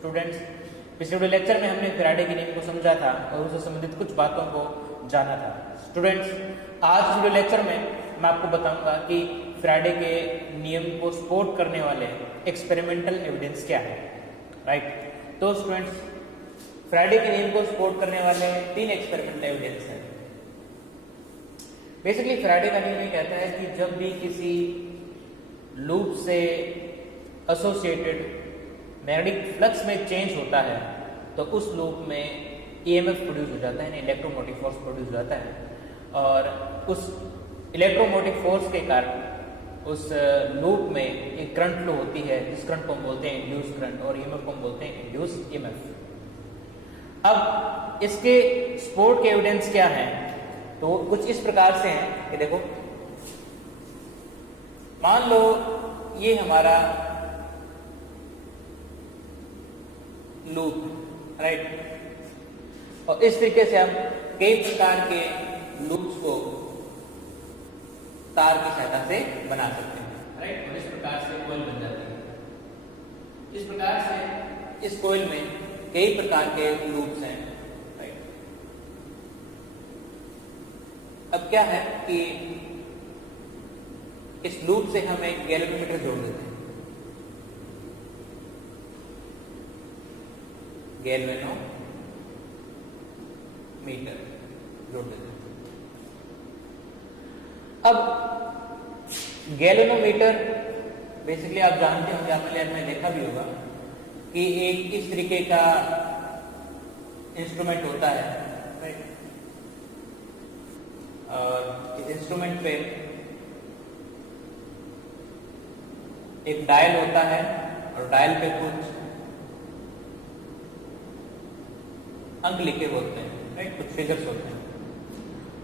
Students, पिछले video lecture में हमने फैराडे के नियम को समझा था और उससे संबंधित कुछ बातों को जाना था। स्टूडेंट्स, आज इस वीडियो लेक्चर में मैं आपको बताऊंगा कि फैराडे के नियम को सपोर्ट करने वाले एक्सपेरिमेंटल एविडेंस क्या है। राइट, तो स्टूडेंट्स, फैराडे के नियम को सपोर्ट करने वाले 3 एक्सपेरिमेंटल एविडेंस हैं। बेसिकली फैराडे का नियम ये कहता है कि जब भी किसी लूप से एसोसिएटेड मैग्नेटिक फ्लक्स में चेंज होता है तो उस लूप में ईएमएफ प्रोड्यूस हो जाता है, इलेक्ट्रोमोटिव फोर्स प्रोड्यूस हो जाता है और उस इलेक्ट्रोमोटिव फोर्स के कारण उस लूप में एक करंट फ्लो होती है जिस करंट को हम बोलते हैं इंड्यूस करंट और ईएमएफ को हम बोलते हैं इंड्यूस ईएमएफ। अब इसके सपोर्ट के एविडेंस क्या हैं? तो कुछ इस प्रकार से हैं कि देखो, मान लो ये हमारा लूप, राइट, और इस तरीके से हम कई प्रकार के लूप्स को तार की सहायता से बना सकते हैं। राइट, और इस प्रकार से कोयल बन जाती है। इस प्रकार से इस कोयल में कई प्रकार के लूप्स हैं। राइट, अब क्या है कि इस लूप से हम एक गैल्वेनोमीटर जोड़ देते हैं। गैल्वेनोमीटर जोड़ देते हैं। अब गैल्वेनोमीटर बेसिकली आप जानते होंगे, आपने लैब में देखा भी होगा कि एक इस तरीके का इंस्ट्रूमेंट होता है। राइट, और इस इंस्ट्रूमेंट पे एक डायल होता है और डायल पे कुछ अंक लिखे होते हैं। राइट, कुछ फिगर्स होते हैं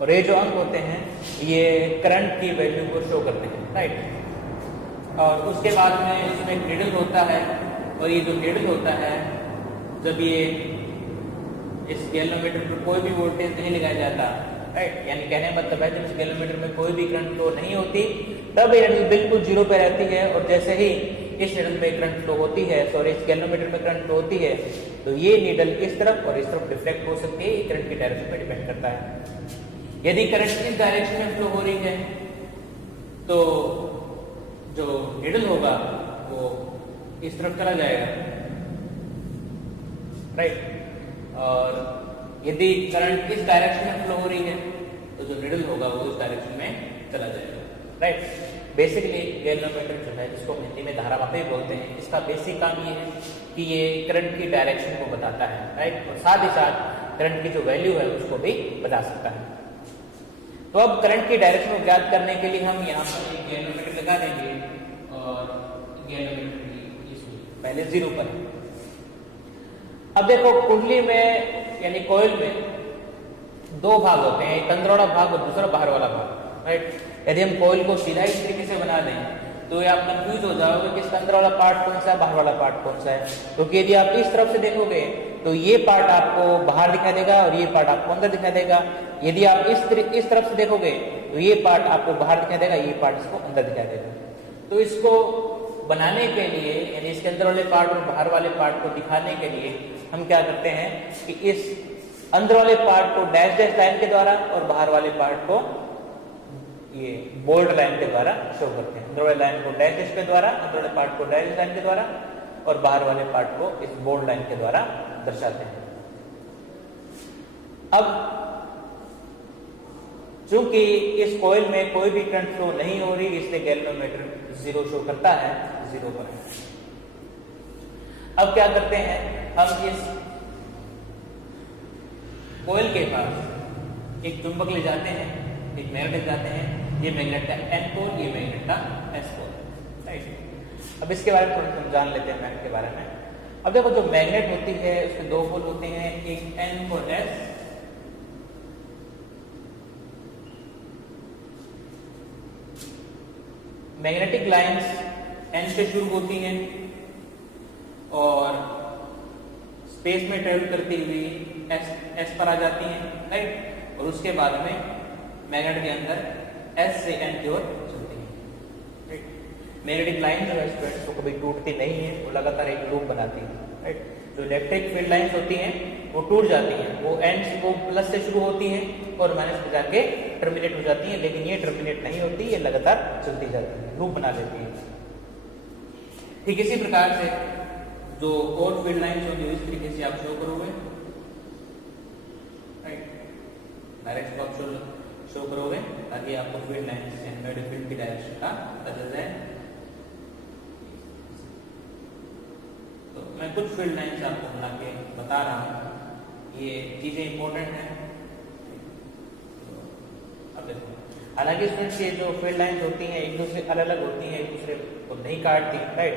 और ये जो अंक होते हैं ये करंट की वैल्यू को शो करते हैं। राइट, और उसके बाद में इसमें एक नीडल होता है और ये जो नीडल होता है, जब ये इस गैल्वेनोमीटर पर कोई भी वोल्टेज नहीं लगाया जाता, राइट, यानी कहने का मतलब है जब इस गैल्वेनोमीटर में कोई भी करंट फ्लो नहीं होती तब ये नीडल बिल्कुल जीरो पे रहती है और जैसे ही इस नीडल में करंट फ्लो होती है, सॉरी, इस गैल्वेनोमीटर में करंट फ्लो होती है तो ये नीडल इस तरफ और इस तरफ डिफ्लेक्ट हो सकती है। ये करंट की डायरेक्शन पे डिपेंड करता है। यदि करंट इस डायरेक्शन में फ्लो हो रही है तो जो नीडल होगा वो इस तरफ चला जाएगा। राइट, और यदि करंट इस डायरेक्शन में फ्लो हो रही है तो जो नीडल होगा वो इस डायरेक्शन में चला जाएगा। राइट, बेसिकली गैल्वेनोमीटर जो है, जिसको हम हिंदी में धारामापी बोलते हैं, इसका बेसिक काम ये है कि ये करंट की डायरेक्शन को बताता है। राइट, और साथ ही साथ करंट की जो वैल्यू है उसको भी बता सकता है। तो अब करंट की डायरेक्शन को ज्ञात करने के लिए हम यहाँ पर एक गैल्वेनोमीटर लगा देंगे और गैल्वेनोमीटर पहले 0 पर। अब देखो, कुंडली में यानी कोयल में 2 भाग होते हैं, एक अंदर वाला भाग और दूसरा बाहर वाला भाग। राइट, यदि हम कोयल को सीधा इस तरीके से बना दें तो ये आप कंफ्यूज हो जाओगे कि इसका अंदर वाला पार्ट कौन सा है, बाहर वाला पार्ट कौन सा है, क्योंकि यदि आप इस तरफ से देखोगे तो ये पार्ट आपको बाहर दिखाई देगा और ये पार्ट आपको अंदर दिखाई देगा। यदि आप इस तरफ से देखोगे तो ये पार्ट आपको बाहर दिखाई देगा, ये पार्ट इसको अंदर दिखाई देगा। तो इसको बनाने के लिए, यानी इसके अंदर वाले पार्ट और बाहर वाले पार्ट को दिखाने के लिए हम क्या करते हैं कि इस अंदर वाले पार्ट को डैश डैश लाइन के द्वारा और बाहर वाले पार्ट को ये बोल्ड लाइन के द्वारा शो करते हैं। अंदर वाले लाइन को डैश डैश के द्वारा, अंदर वाले पार्ट को डैश लाइन के द्वारा और बाहर वाले पार्ट को इस बोल्ड लाइन के द्वारा दर्शाते हैं। अब चूंकि इस कोयल में कोई भी करंट फ्लो नहीं हो रही, इसलिए गैल्वेनोमीटर 0 शो करता है, 0 पर है। अब क्या करते हैं, हम इस कोयल के पास एक चुंबक ले जाते हैं, एक मैग्नेट ले जाते हैं। ये मैग्नेट का N पोल, ये मैग्नेट का S पोल। राइट, अब इसके बारे में थोड़ा हम जान लेते हैं मैग्नेट के बारे में। अब देखो, जो मैग्नेट होती है उसके 2 पोल होते हैं, एक N और S। मैग्नेटिक लाइंस N से शुरू होती हैं और स्पेस में ट्रेवल करती हुई S पर आ जाती हैं। राइट, और उसके बाद में मैग्नेट के अंदर S से N की ओर चलती है। राइट, मैग्नेटिक लाइन जो है स्टूडेंट्स वो कभी टूटती नहीं है, वो लगातार एक लूप बनाती है। राइट, जो इलेक्ट्रिक फील्ड लाइंस होती हैं वो टूट जाती हैं, वो प्लस से शुरू होती हैं और माइनस पे जाके टर्मिनेट हो जाती हैं, लेकिन ये टर्मिनेट नहीं होती, ये लगातार चलती जाती है, लूप बना लेती है। ठीक इसी प्रकार से जो और फील्ड लाइंस होंगी इस तरीके से आप शो करोगे, राइट, डायरेक्ट आप शो करोगे ताकि आपको फील्ड लाइंस से मैग्नेटिक फील्ड की डायरेक्शन का पता चल जाए। तो मैं कुछ फील्ड लाइंस आपको बना के बता रहा हूँ, ये चीजें इंपॉर्टेंट हैं। अब देखो, हालांकि स्टूडेंट्स ये जो फील्ड लाइंस होती हैं एक दूसरे अलग अलग होती हैं, एक दूसरे को नहीं काटती, राइट,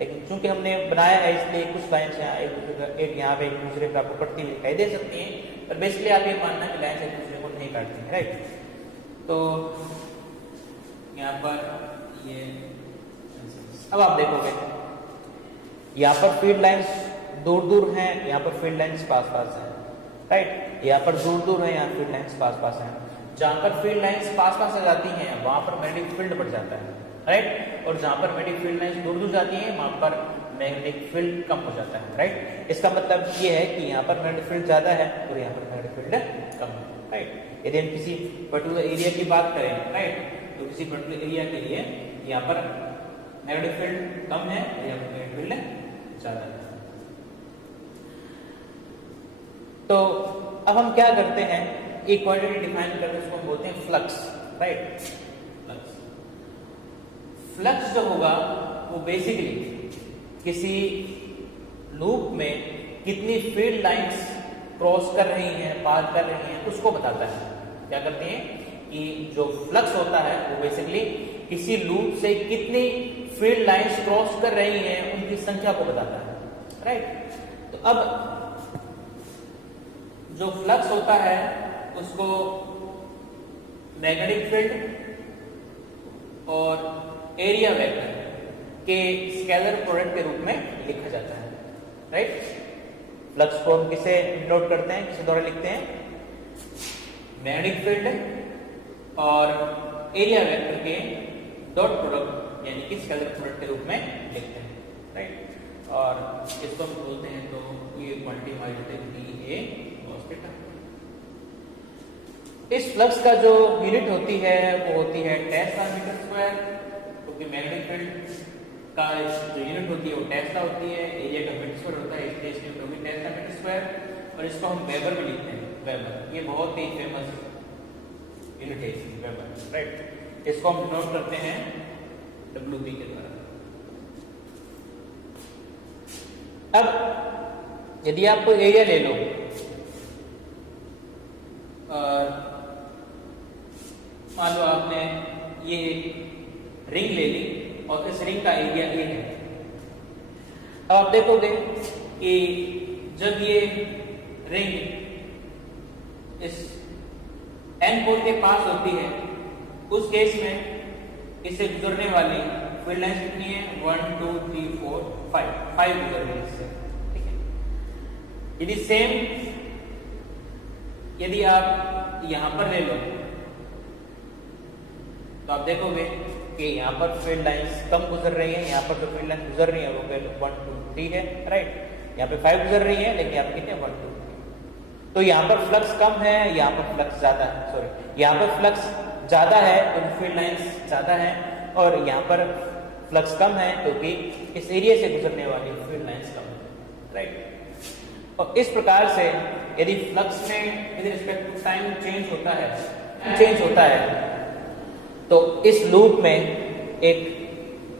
लेकिन चूंकि हमने बनाया है इसलिए कुछ लाइंस यहाँ एक यहाँ पे एक दूसरे पे आपको कटती हुई दिखाई दे सकती हैं, पर बेसिकली आप ये मानना कि लाइंस एक दूसरे को नहीं काटती हैं, राइट। तो यहाँ पर ये अब आप देखोगे यहाँ पर फील्ड लाइंस दूर दूर हैं, यहाँ पर फील्ड लाइंस पास पास हैं, राइट, यहाँ पर दूर दूर है, यहाँ फील्ड लाइंस पास पास हैं। जहां पर फील्ड लाइंस पास पास आ जाती हैं वहां पर मैग्नेटिक फील्ड बढ़ जाता है, राइट, और जहां पर मैग्नेटिक फील्ड लाइंस दूर दूर जाती हैं वहां पर मैग्नेटिक फील्ड कम हो जाता है, राइट। इसका मतलब ये है कि यहाँ पर मैग्नेटिक फील्ड ज्यादा है और यहाँ पर मैग्नेटिक फील्ड कम है, राइट। यदि हम किसी पर्टिकुलर एरिया की बात करें, राइट, तो किसी पर्टिकुलर एरिया के लिए यहाँ पर मैग्नेटिक फील्ड कम है और यहाँ पर मैग्नेटिक फील्ड ज्यादा है। तो अब हम क्या करते हैं, एक क्वांटिटी डिफाइन करते हैं, उसको हम बोलते हैं फ्लक्स, राइट। फ्लक्स जो होगा वो बेसिकली किसी लूप में कितनी फील्ड लाइंस क्रॉस कर रही हैं, पार कर रही हैं, उसको बताता है। क्या करते हैं कि जो फ्लक्स होता है वो बेसिकली किसी लूप से कितनी फील्ड लाइंस क्रॉस कर रही हैं उनकी संख्या को बताता है, राइट। तो अब जो फ्लक्स होता है उसको मैग्नेटिक फील्ड और एरिया वेक्टर के स्केलर प्रोडक्ट के रूप में लिखा जाता है, राइट। फ्लक्स को हम किसे नोट करते हैं, किसे द्वारा लिखते हैं, मैग्नेटिक फील्ड और एरिया वेक्टर के डॉट प्रोडक्ट यानी कि स्केलर प्रोडक्ट के रूप में लिखते हैं, राइट। और इसको हम बोलते हैं तो ये क्वांटिटी हमारी होती है ए cos थीटा। इस फ्लक्स का जो यूनिट होती है वो होती है टेस्ला मीटर स्क्वायर, क्योंकि मैग्नेटिक फील्ड का जो यूनिट होती है वो टेस्ला होती है, एरिया का मीटर स्क्वायर होता है, इसलिए इसकी यूनिट होगी टेस्ला मीटर स्क्वायर। और इसको हम वेबर में लिखते हैं, वेबर, ये बहुत ही फेमस यूनिट है वेबर, राइट। इसको हम नोट करते हैं WB के द्वारा। अब यदि आप कोई एरिया ले लो और मान लो आपने ये रिंग ले ली और इस रिंग का एरिया ए है, अब आप देखोगे कि जब ये रिंग इस एन पोल के पास होती है उस केस में इससे गुजरने वाली फील्ड लाइंस कितनी है, 1 2 3 4 5 गुजर रही है इससे, ठीक है। यदि सेम यदि आप यहां पर ले लो तो आप देखोगे कि यहाँ पर फील्ड लाइंस कम गुजर रही है, यहाँ पर जो फील्ड लाइन गुजर रही है वो 1 2 3 है, राइट। यहाँ पे 5 गुजर रही है लेकिन यहाँ पे कितने 1 2 3। तो यहाँ पर फ्लक्स कम है, यहाँ पर फ्लक्स ज्यादा है, सॉरी यहाँ पर फ्लक्स ज्यादा है तो फील्ड लाइंस ज्यादा है, और यहाँ पर फ्लक्स कम है क्योंकि इस एरिया से गुजरने वाली फील्ड लाइंस कम है, राइट। और इस प्रकार से यदि फ्लक्स में यदि रिस्पेक्ट टू टाइम चेंज होता है तो इस लूप में एक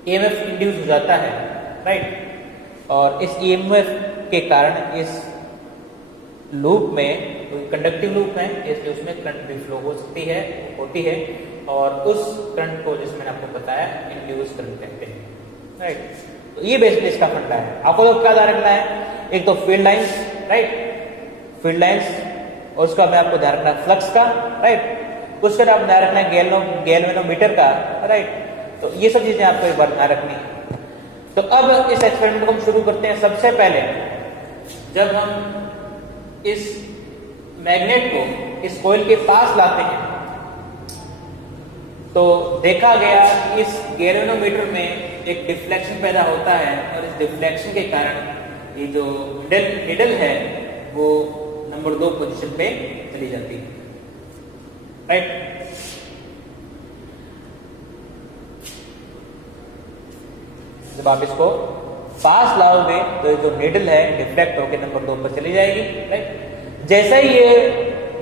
EMF इंड्यूस हो जाता है, राइट। और इस EMF के कारण इस लूप में कंडक्टिव लूप है इसलिए उसमें करंट भी फ्लो होती है और उस करंट को जिसमें मैंने आपको बताया इंड्यूस करंट कहते हैं, राइट। तो ये बेसिकली इसका फंडा है। आपको तो क्या ध्यान रखना है, एक तो field lines, right, field lines, और उसका मैं आपको ध्यान रखना है फ्लक्स का, राइट, उसका ध्यान रखना है गैल्वेनोमीटर का, राइट। तो ये सब चीजें आपको एक बार ध्यान रखनी है। तो अब इस एक्सपेरिमेंट को हम शुरू करते हैं। सबसे पहले जब हम इस मैग्नेट को इस कॉइल के पास लाते हैं तो देखा गया इस गैल्वेनोमीटर में एक डिफ्लेक्शन पैदा होता है और इस डिफ्लेक्शन के कारण ये जो निडल है वो नंबर 2 पोजीशन पे चली जाती है, राइट। जब आप इसको पास लाओगे तो जो निडल है डिफ्लेक्ट होकर नंबर 2 पर चली जाएगी, राइट। जैसा ही ये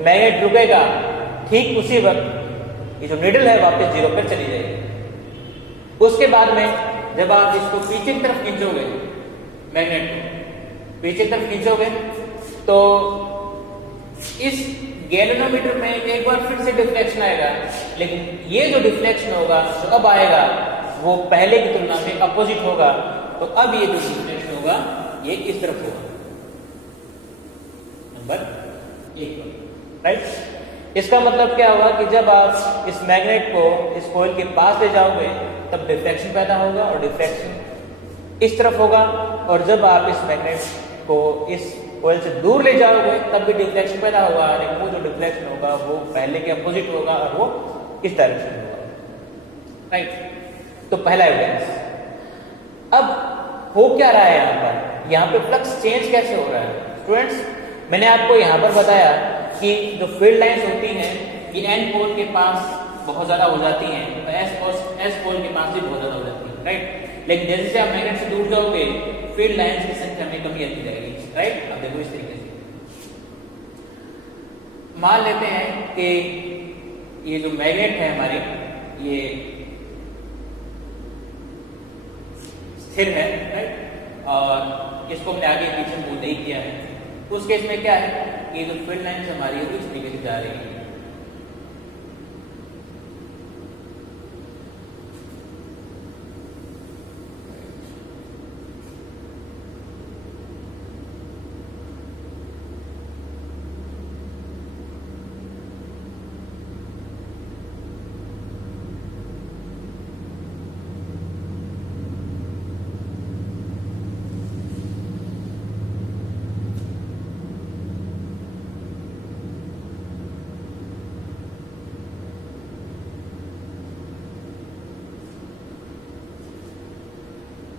मैग्नेट रुकेगा ठीक उसी वक्त ये जो निडल है वापस 0 पर चली जाएगी। उसके बाद में जब आप इसको पीछे की तरफ खींचोगे, मैग्नेट को पीछे की तरफ खींचोगे तो इस गैल्वेनोमीटर में एक बार फिर से डिफ्लेक्शन आएगा, लेकिन ये जो डिफ्लेक्शन होगा जो अब आएगा वो पहले की तुलना में अपोजिट होगा। तो अब ये जो डिफ्लेक्शन होगा ये इस तरफ होगा, नंबर 1 पर, राइट। इसका मतलब क्या होगा कि जब आप इस मैग्नेट को इस कॉइल के पास ले जाओगे तब डिफ्लेक्शन पैदा होगा और डिफ्लेक्शन इस तरफ होगा, और जब आप इस मैग्नेट को इस कॉइल से दूर ले जाओगे तब भी डिफ्लेक्शन पैदा होगा, लेकिन वो जो डिफ्लेक्शन होगा वो पहले के अपोजिट होगा और वो इस डायरेक्शन में होगा, राइट। तो पहला एविडेंस। अब हो क्या रहा है यहाँ पे फ्लक्स चेंज कैसे हो रहा है स्टूडेंट्स? मैंने आपको यहाँ पर बताया कि जो फील्ड लाइंस होती हैं ये एन पोल के पास बहुत ज्यादा हो जाती हैं, तो एस पोल के पास भी बहुत ज्यादा हो जाती है, राइट। लेकिन जैसे जैसे आप मैग्नेट से दूर जाओगे फील्ड लाइंस की संख्या में कमी आती जाएगी, राइट। अब देखो इस तरीके से मान लेते हैं कि ये जो मैग्नेट है हमारी ये स्थिर है, राइट, और इसको हमने आगे पीछे मूव नहीं किया है। उस केस में क्या है कि जो फील्ड लाइंस हमारी है इस तरीके से जा रही है,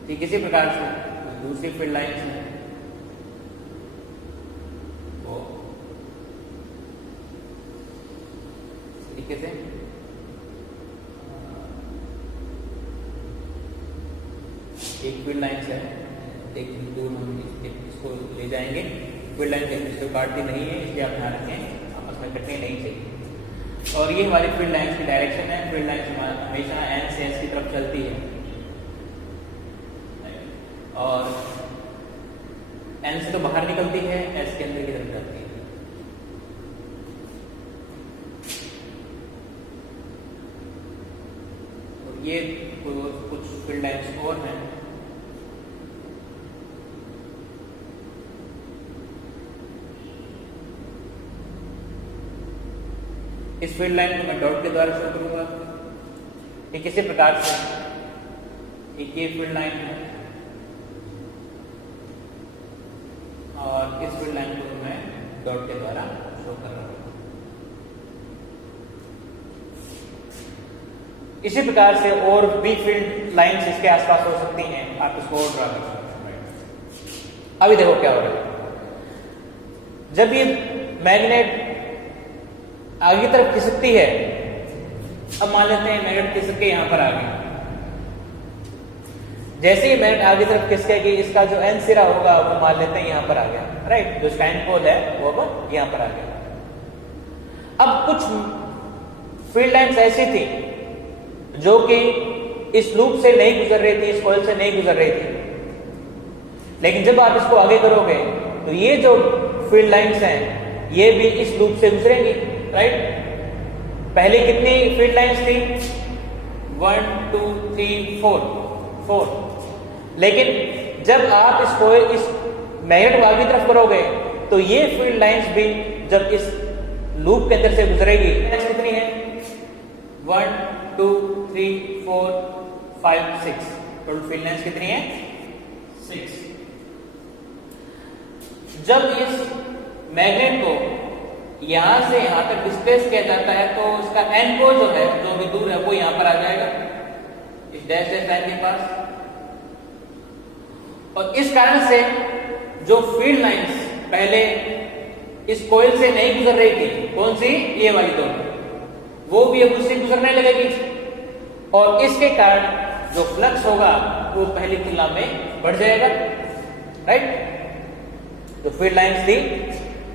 ठीक इसी प्रकार से दूसरी फील्ड लाइंस है वो इस तरीके से एक फील्ड लाइंस है, एक दूर हम इसको ले जाएंगे। फील्ड लाइन एक दूसरे को काटती नहीं है, इसलिए आप ध्यान रखें आपस में कटनी नहीं चाहिए। और ये हमारी फील्ड लाइंस की डायरेक्शन है। फील्ड लाइंस हमेशा एन से एस की तरफ चलती है और एन से तो बाहर निकलती है, एस के अंदर की तरफ जाती है। और ये कुछ फील्ड लाइंस और हैं। इस फील्ड लाइन को मैं डॉट के द्वारा शो करूंगा। ठीक इसी प्रकार से एक ये फील्ड लाइन है और इस फील्ड लाइन को मैं डॉट के द्वारा शो कर रहा हूं। इसी प्रकार से और भी फील्ड लाइंस इसके आसपास हो सकती हैं, आप इसको और ड्रा कर सकते हैं। अभी देखो क्या हो रहा है। जब ये मैग्नेट आगे की तरफ खिसकती है, अब मान लेते हैं मैग्नेट खिसक के यहां पर आ गई। जैसे ही मैग्नेट आगे की तरफ खिसकेगी, इसका जो एन सिरा होगा वो मान लेते हैं यहां पर आ गया, राइट। जो स्टैंड पोल है वो अब यहां पर आ गया। अब कुछ फील्ड लाइंस ऐसी थी जो कि इस लूप से नहीं गुजर रही थी, इस कॉइल से नहीं गुजर रही थी। लेकिन जब आप इसको आगे करोगे तो ये जो फील्ड लाइंस हैं ये भी इस लूप से गुजरेंगी, राइट। पहले कितनी फील्ड लाइंस थी? 1 2 3 4। लेकिन जब आप इसको इस मैग्नेट वाल की तरफ करोगे तो ये फील्ड लाइंस भी जब इस लूप के अंदर से गुजरेगी, कितनी है? 1 2 3 4 5 6। टोटल फील्ड लाइंस कितनी है? 6। जब इस मैग्नेट को यहां से यहां तक डिस्प्लेस किया जाता है तो उसका एन पोल जो है, जो भी दूर है, वो यहां पर आ जाएगा इस डैश लाइन के पास। और इस कारण से जो फील्ड लाइंस पहले इस कॉइल से नहीं गुजर रही थी, कौन सी, ये वाली दो, वो भी अब उससे गुजरने लगेगी और इसके कारण जो फ्लक्स होगा वो पहली तुलना में बढ़ जाएगा, राइट। जो फील्ड लाइंस थी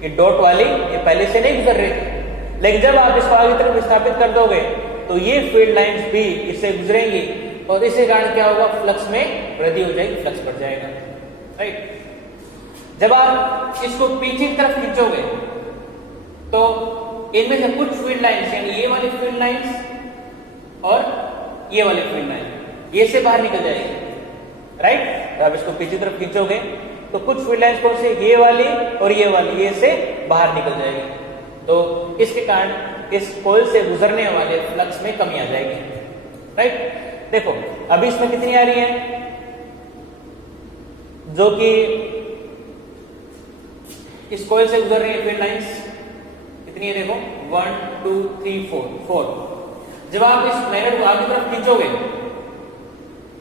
ये डॉट वाली, ये पहले से नहीं गुजर रही थी, लेकिन जब आप इसको आगे तरफ विस्थापित कर दोगे तो ये फील्ड लाइंस भी इससे गुजरेंगी और इसके कारण क्या होगा, फ्लक्स में वृद्धि हो जाएगी, फ्लक्स बढ़ जाएगा, राइट। जब आप इसको पीछे की तरफ खींचोगे तो इनमें से कुछ फील्ड लाइंस, यानी ये वाली फील्ड लाइंस और ये वाली फील्ड लाइन, ये से बाहर निकल जाएगी, राइट। तो आप इसको पीछे तरफ खींचोगे तो कुछ फील्ड लाइंस कौन सी, ये वाली और ये वाली, ये से बाहर निकल जाएगी। तो इसके कारण इस कॉइल से गुजरने वाले फ्लक्स में कमी आ जाएगी, राइट। देखो अभी इसमें कितनी आ रही है, जो कि इस कॉइल से गुजर रही है फील्ड लाइंस कितनी है, देखो 1 2 3 4। जब आप इस मैग्नेट को आगे तरफ खींचोगे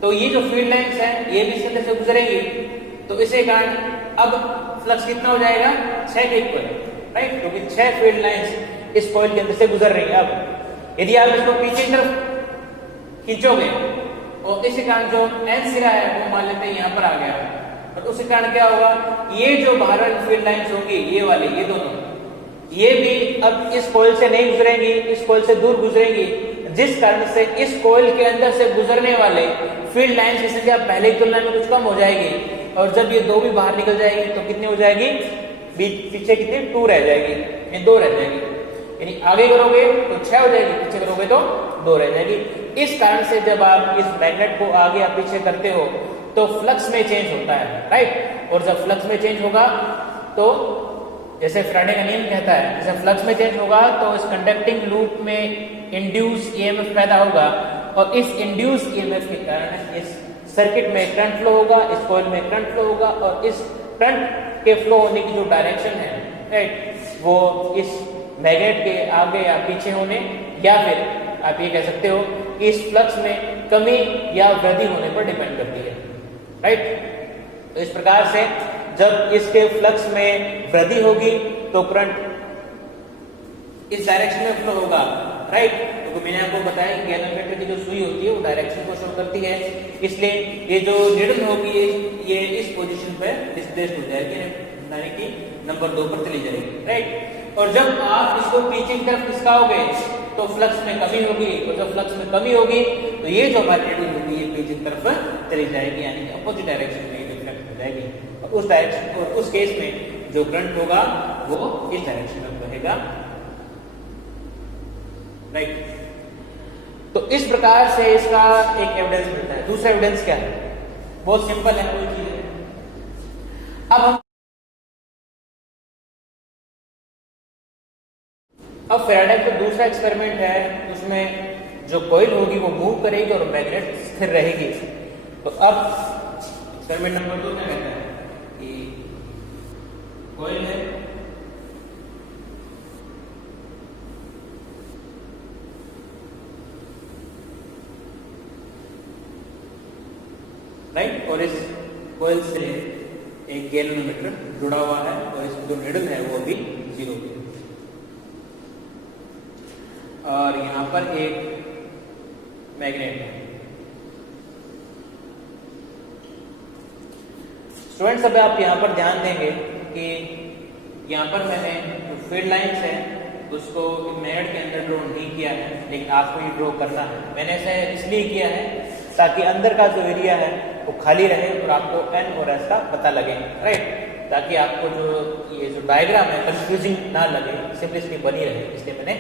तो ये जो फील्ड लाइंस है ये भी इसके अंदर से गुजरेंगी, तो इसे कारण अब फ्लक्स कितना हो जाएगा, 6 के इक्वल, राइट, क्योंकि 6 फील्ड लाइंस इस कॉइल के अंदर से गुजर रही है। अब यदि आप इसको पीछे की तरफ खींचोगे और इसी कारण जो एन सिरा है वो मान लेते हैं यहाँ पर आ गया, और उसी कारण क्या होगा, ये जो बाहर वाली फील्ड लाइंस होंगी, ये वाली, ये दोनों, ये भी अब इस कॉइल से नहीं गुजरेंगी, इस कॉइल से दूर गुजरेंगी, जिस कारण से इस कॉइल के अंदर से गुजरने वाले फील्ड लाइंस की संख्या पहले की तुलना में कुछ कम हो जाएगी, और जब ये दो भी बाहर निकल जाएगी तो कितनी हो जाएगी, पीछे कितनी, 2 रह जाएगी, ये 2 रह जाएगी, यानी आगे करोगे तो 6 हो जाएगी, पीछे करोगे तो 2 रह जाएगी। इस कारण से जब आप इस मैग्नेट को आगे या पीछे करते हो तो फ्लक्स में चेंज होता है, राइट। और जब फ्लक्स में चेंज होगा तो जैसे फैराडे का नियम कहता है, जैसे फ्लक्स में चेंज होगा तो इस कंडक्टिंग लूप में इंड्यूस ईएमएफ पैदा होगा, और इस इंड्यूस ईएमएफ के कारण इस सर्किट में करंट फ्लो होगा, इस कॉइल में करंट फ्लो होगा, और इस करंट के फ्लो होने की जो डायरेक्शन है, राइट, वो इस मैग्नेट के आगे या पीछे होने, या फिर आप ये कह सकते हो कि इस फ्लक्स में कमी या वृद्धि होने पर डिपेंड करती है, राइट। तो इस प्रकार से जब इसके फ्लक्स में वृद्धि होगी तो करंट इस डायरेक्शन में फ्लो होगा, राइट। तो मैंने आपको बताया कि गैल्वेनोमीटर की जो सुई होती है वो डायरेक्शन को शो करती है, इसलिए ये जो नीडल होगी ये इस पोजीशन पर डिस्प्लेस्ड हो जाएगी, यानी कि नंबर 2 पर चली जाएगी, राइट। और जब आप इसको पीछे की तरफ खिसकाओगे तो फ्लक्स में कमी होगी, और जब फ्लक्स में कमी होगी तो ये जो हमारी नीडल होगी ये पीछे की तरफ चली जाएगी, यानी कि अपोजिट डायरेक्शन में रिफ्लेक्ट हो जाएगी, और उस डायरेक्शन और उस केस में जो करंट होगा वो इस डायरेक्शन में बहेगा, राइट। तो इस प्रकार से इसका एक एविडेंस मिलता है। दूसरा एविडेंस क्या है, बहुत सिंपल है, कोई चीज है। अब फैराडे का दूसरा एक्सपेरिमेंट है, उसमें जो कॉइल होगी वो मूव करेगी और मैग्नेट स्थिर रहेगी। तो अब एक्सपेरिमेंट नंबर 2 क्या कहता है कि कॉइल है, राइट, और इस कॉइल से एक गैल्वेनोमीटर जुड़ा हुआ है, और इसमें जो नीडल है वो भी 0 है, और यहां पर एक मैग्नेट है। स्टूडेंट्स अब आप यहां पर ध्यान देंगे कि यहां पर मैंने जो फील्ड लाइंस है उसको मैग्नेट के अंदर ड्रॉ नहीं किया है, लेकिन आपको ये ड्रॉ करना है। मैंने ऐसा इसलिए किया है ताकि अंदर का जो एरिया है वो खाली रहे और आपको एन और एस का पता लगे, राइट, ताकि आपको जो ये जो डायग्राम है कंफ्यूजिंग ना लगे, सिंपलिसिटी बनी रहे, इसलिए मैंने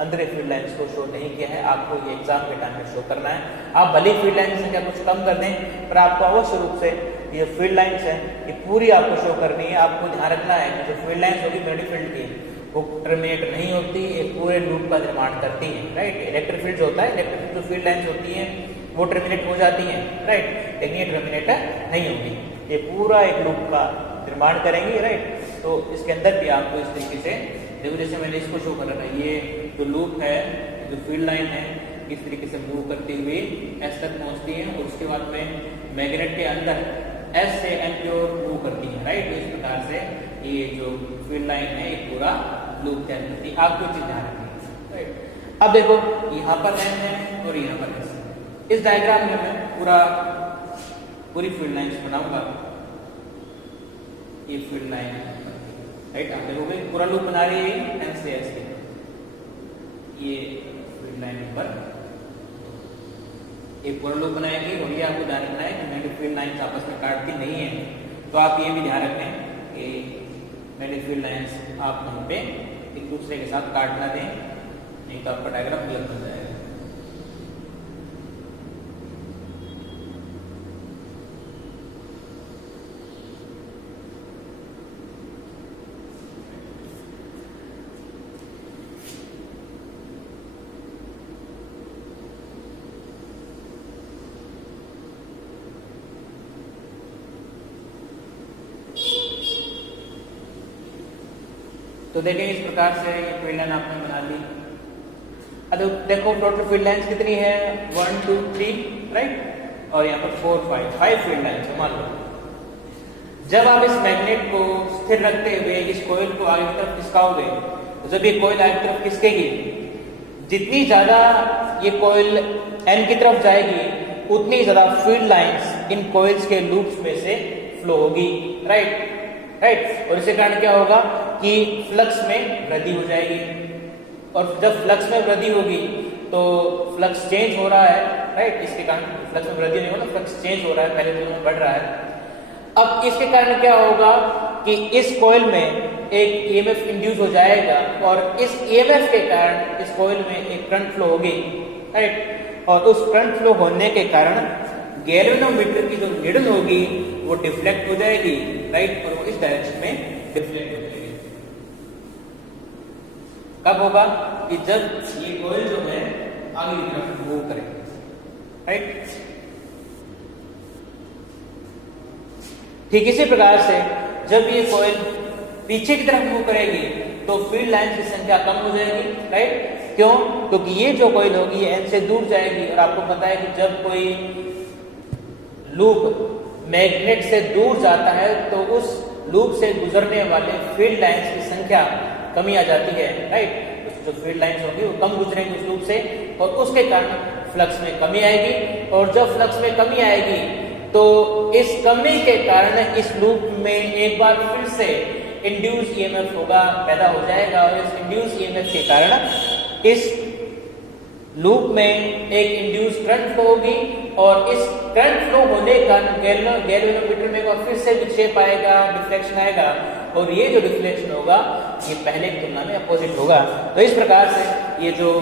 अंदर फील्ड लाइंस को शो नहीं किया है। आपको ये एग्जाम के टाइम में शो करना है। आप भले फील्ड लाइन की संख्या कुछ कम कर दें, पर आपको अवश्य रूप से ये फील्ड लाइंस है ये पूरी आपको शो करनी है। आपको ध्यान रखना है कि जो फील्ड लाइंस होगी मैग्नेटिक फील्ड की वो टर्मिनेट नहीं होती, एक पूरे लूप का निर्माण करती है, राइट। इलेक्ट्रिक फील्ड होता है, इलेक्ट्रिक जो फील्ड लाइंस होती हैं वो टर्मिनेट हो जाती हैं, राइट, लेकिन ये टर्मिनेट नहीं होगी, ये पूरा एक लूप का निर्माण करेंगी, राइट। तो इसके अंदर भी आपको इस तरीके से देखो, जैसे मैंने इसको शो कर रखा है, ये जो लूप है, जो फील्ड लाइन है, इस तरीके से मूव करती हुई एस तक पहुंचती है, और उसके बाद में मैग्नेट के अंदर एस से एन की ओर मूव करती है, राइट। तो इस प्रकार से ये जो फील्ड लाइन है ये पूरा लूप तैयार करती है। आपको चीज ध्यान रखनी है, राइट। अब देखो यहाँ पर एन है और यहाँ पर एस है। इस डायग्राम में मैं पूरी फील्ड लाइंस बनाऊंगा। ये फील्ड लाइन है, राइट। आप देखोगे पूरा लूप बना रही है एन से एस के। ये फील्ड लाइन पर एक पूरा लूप बनाएगी और ये आपको ध्यान रखना है कि मेरी फील्ड लाइंस आपस में काटती नहीं है। तो आप ये भी ध्यान रखें कि मेरी फील्ड लाइंस आप वहाँ पे एक दूसरे के साथ काट ना दें, नहीं तो आपका डायग्राम गलत बन जाएगा। तो देखें इस प्रकार से ये फील्ड लाइन आपने बना ली। अब देखो टोटल फील्ड लाइंस कितनी है, 1 2 3, राइट। और यहाँ पर 4 5 फील्ड लाइंस है। मान लो जब आप इस मैग्नेट को स्थिर रखते हुए इस कॉइल को आगे की तरफ खिसकाओगे, तो जब ये कॉइल आगे की तरफ खिसकेगी, जितनी ज्यादा ये कॉइल एन की तरफ जाएगी उतनी ज्यादा फील्ड लाइंस इन कॉइल्स के लूप्स में से फ्लो होगी, राइट। और इसके कारण क्या होगा कि फ्लक्स में वृद्धि हो जाएगी। और जब फ्लक्स में वृद्धि होगी तो फ्लक्स चेंज हो रहा है, राइट। इसके कारण फ्लक्स में वृद्धि नहीं होगा, फ्लक्स चेंज हो रहा है, पहले तो बढ़ रहा है। अब इसके कारण क्या होगा कि इस कॉइल में एक ईएमएफ इंड्यूस हो जाएगा और इस ईएमएफ के कारण इस कॉइल में एक करंट फ्लो होगी, राइट। और उस करंट फ्लो होने के कारण गैल्वेनोमीटर की जो नीडल होगी वो डिफ्लेक्ट हो जाएगी, राइट। और वो इस डायरेक्शन में डिफ्लेक्ट हो जाएगी। कब होगा कि जब ये कॉइल जो है आगे की तरफ मूव करेगा, राइट। ठीक इसी प्रकार से जब ये कॉइल पीछे की तरफ मूव करेगी तो फील्ड लाइंस की संख्या कम हो जाएगी, राइट। क्यों? क्योंकि ये जो कॉइल होगी ये एन से दूर जाएगी। और आपको पता है कि जब कोई लूप मैग्नेट से दूर जाता है तो उस लूप से गुजरने वाले फील्ड लाइंस की संख्या कमी आ जाती है, राइट। जो फील्ड लाइंस होगी वो कम गुजरेंगी उस लूप से और उसके कारण फ्लक्स में कमी आएगी। और जब फ्लक्स में कमी आएगी तो इस कमी के कारण इस लूप में एक बार फिर से इंड्यूस ईएमएफ होगा, पैदा हो जाएगा। और इस इंड्यूस ईएमएफ के कारण इस लूप में एक इंड्यूस करंट फ्लो होगी और इस करंट फ्लो होने का गैल्वेनोमीटर में एक बार फिर से विक्षेप आएगा, डिफ्लेक्शन आएगा। और ये जो डिफ्लेक्शन होगा ये पहले की तुलना में अपोजिट होगा। तो इस प्रकार से ये जो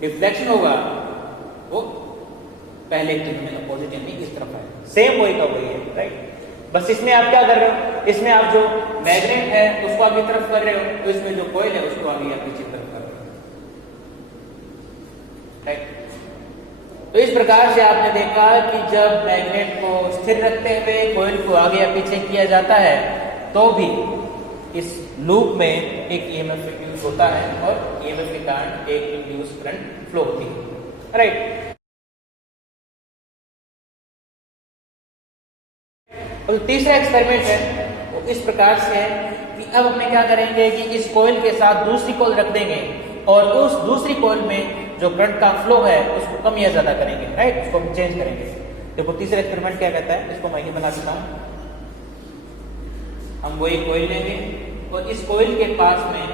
डिफ्लेक्शन होगा वो पहले की तुलना में अपोजिट यानी इस तरफ है, सेम वही का वही है, राइट। बस इसमें आप क्या कर रहे हो, इसमें आप जो मैग्नेट है उसको आगे तरफ कर रहे हो, तो इसमें जो कॉइल है उसको आगे या पीछे तरफ कर रहे हो, राइट। तो इस प्रकार से आपने देखा कि जब मैग्नेट को स्थिर रखते हुए कॉइल को आगे या पीछे किया जाता है तो भी इस लूप में एक ईएमएफ इंड्यूस होता है और ईएमएफ के कारण एक इंड्यूस करंट फ्लो होती है, राइट। और तीसरा एक्सपेरिमेंट है वो इस प्रकार से है कि अब हम क्या करेंगे कि इस कॉइल के साथ दूसरी कॉइल रख देंगे और उस दूसरी कॉइल में जो करंट का फ्लो है उसको कम या ज्यादा करेंगे, राइट। उसको हम चेंज करेंगे। देखो तीसरा एक्सपेरिमेंट क्या कहता है, इसको मैं ही बना देता हूं। हम वही कॉइल लेंगे और इस कॉइल के पास में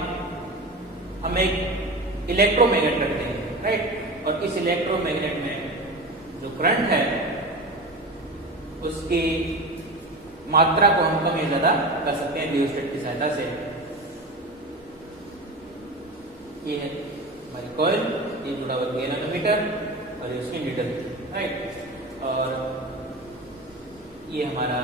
हम एक इलेक्ट्रोमैग्नेट रख देंगे, राइट। और इस इलेक्ट्रोमैग्नेट में जो करंट है उसकी मात्रा को हम कम या ज्यादा कर सकते हैं रियोस्टेट की सहायता से। ये है हमारी कॉइल, ये जुड़ा हुआ गैल्वेनोमीटर और ये उसकी नीडल, राइट। और ये हमारा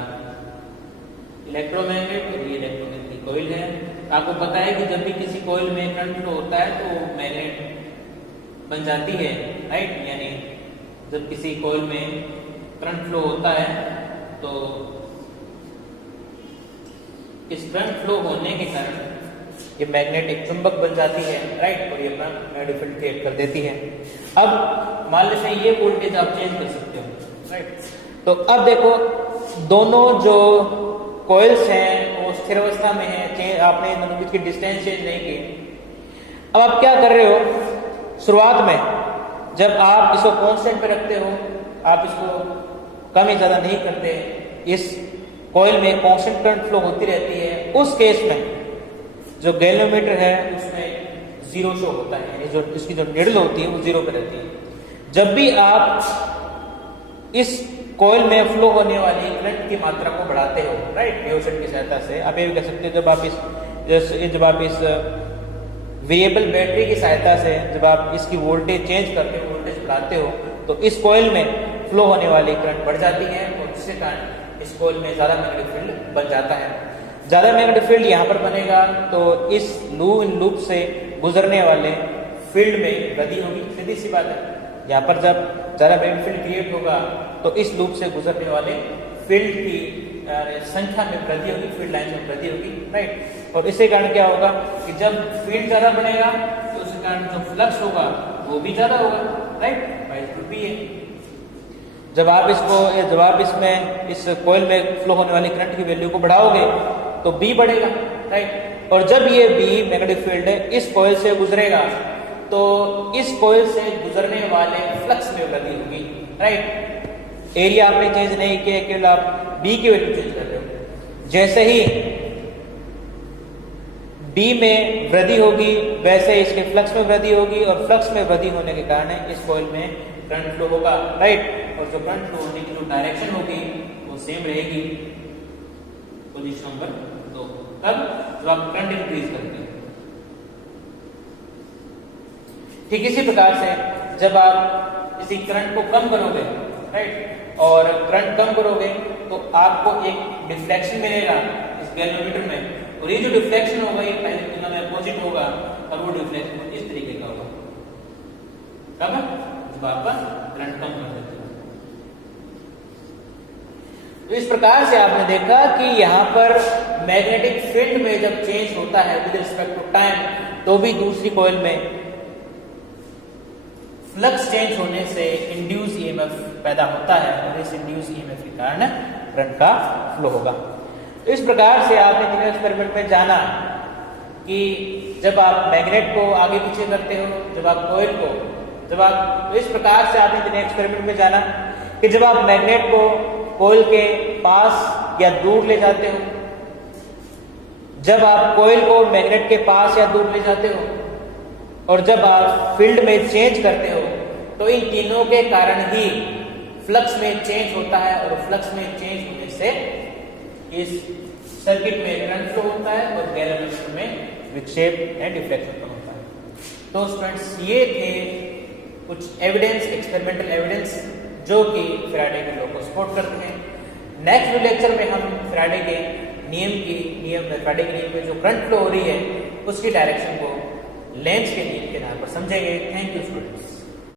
इलेक्ट्रोमैग्नेट और ये इलेक्ट्रोमैग्नेट की कॉइल है। आपको पता है कि जब भी किसी कॉइल में करंट फ्लो होता है तो मैग्नेट बन जाती है, राइट। यानी जब किसी कॉइल में करंट फ्लो होता है तो इस करंट फ्लो होने के कारण ये मैग्नेट एक चुंबक बन जाती है, राइट। और ये अपना मैग्नेटिक फील्ड क्रिएट कर देती है। अब मान लेते हैं ये वोल्टेज आप चेंज कर सकते हो, राइट। तो अब देखो दोनों जो कॉइल्स हैं वो स्थिर अवस्था में है, आपने दोनों बीच की डिस्टेंस चेंज नहीं की। अब आप क्या कर रहे हो, शुरुआत में जब आप इसको कांस्टेंट पे रखते हो, आप इसको कम या ज़्यादा नहीं करते, इस कॉइल में कांस्टेंट करंट फ्लो होती रहती है, उस केस में जो गैल्वेनोमीटर है उसमें जीरो शो होता है, यानी जो इसकी जो निडल होती है वो जीरो पे रहती है। जब भी आप इस कॉइल में फ्लो होने वाली करंट की मात्रा को बढ़ाते हो, राइट, रियोसेट की सहायता से, आप ये भी कह सकते हो जब आप इस वेरिएबल बैटरी की सहायता से जब आप इसकी वोल्टेज चेंज करते हो, वोल्टेज बढ़ाते हो, तो इस कॉइल में फ्लो होने वाली करंट बढ़ जाती है और जिसके कारण इस कॉइल में ज़्यादा मैग्नेटिक फील्ड बन जाता है। ज़्यादा मैग्नेटिक फील्ड यहाँ पर बनेगा तो इस लूप से गुजरने वाले फील्ड में वृद्धि होगी, सीधी सी बात है। यहाँ पर जब ज़्यादा मैग्नेटिक फील्ड क्रिएट होगा तो इस लूप से गुजरने वाले फील्ड की संख्या में वृद्धि होगी, फील्ड लाइन में वृद्धि होगी, राइट। और इसके कारण क्या होगा कि जब फील्ड ज़्यादा बढ़ेगा तो उसके कारण जो फ्लक्स होगा वो भी ज़्यादा होगा, राइट, बाई भी है। जब आप इसमें इस कॉइल में फ्लो होने वाली करंट की वैल्यू को बढ़ाओगे तो बी बढ़ेगा, राइट। और जब ये बी मैग्नेटिक फील्ड है इस कॉइल से गुजरेगा तो इस कॉइल से गुजरने वाले फ्लक्स में वृद्धि होगी, राइट। एरिया आपने चेंज नहीं किया, केवल आप बी की वैल्यू चेंज कर रहे हो। जैसे ही बी में वृद्धि होगी वैसे इसके फ्लक्स में वृद्धि होगी और फ्लक्स में वृद्धि होने के कारण इस कॉइल में करंट फ्लो होगा, राइट। और जो करंट फ्लो होने की जो डायरेक्शन होगी वो सेम रहेगी, पोजीशन नंबर 2। कब? जब आप करंट इंक्रीज करते हैं। ठीक इसी प्रकार से जब आप इसी करंट को कम करोगे, राइट, और करंट कम करोगे तो आपको एक डिफ्लेक्शन मिलेगा इस गैल्वेनोमीटर में, और ये जो डिफ्लेक्शन होगा ये पहले तुलना में अपोजिट होगा और वो डिफ्लेक्शन इस तरीके का होगा। कब? जब आप करंट कम कर देते हो। तो इस प्रकार से आपने देखा कि यहाँ पर मैग्नेटिक फील्ड में जब चेंज होता है विद रिस्पेक्ट टू टाइम तो भी दूसरी कॉइल में फ्लक्स चेंज होने से इंड्यूस ईएमएफ पैदा होता है और इस इंड्यूस ईएमएफ के कारण करंट का फ्लो होगा। तो इस प्रकार से आपने तीनों एक्सपेरिमेंट में जाना कि जब आप मैग्नेट को आगे पीछे करते हो, जब आप कॉइल को, तो इस प्रकार से आपने तीनों एक्सपेरिमेंट में जाना कि जब आप मैग्नेट को कॉइल के पास या दूर ले जाते हो, जब आप कॉइल को मैग्नेट के पास या दूर ले जाते हो और जब आप फील्ड में चेंज करते हो तो इन तीनों के कारण ही फ्लक्स में चेंज होता है और फ्लक्स में चेंज होने से इस सर्किट में करंट फ्लो होता है और गैल्वेनोमीटर में विक्षेप एंड डिफ्लेक्शन होता है। तो स्टूडेंट्स ये थे कुछ एविडेंस, एक्सपेरिमेंटल एविडेंस जो कि फैराडे के लॉ को सपोर्ट करते हैं। नेक्स्ट लेक्चर में हम फैराडे के फैराडे के नियम में जो करंट फ्लो हो रही है उसकी डायरेक्शन को लेंस के नियम के आधार पर समझेंगे। Thank you students.